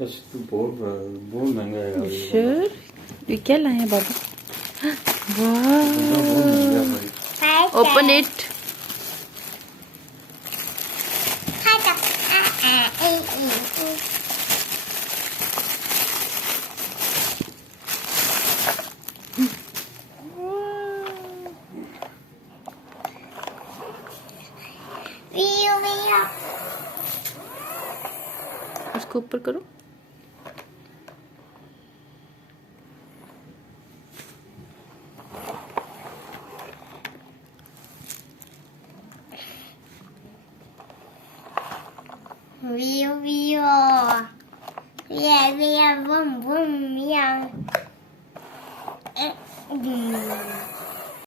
बस तो बहुत महंगा है यार। श्योर ये क्या लाया बाबा? वाह ओपन इट। उसको ऊपर करो। Vroom vroom, meow.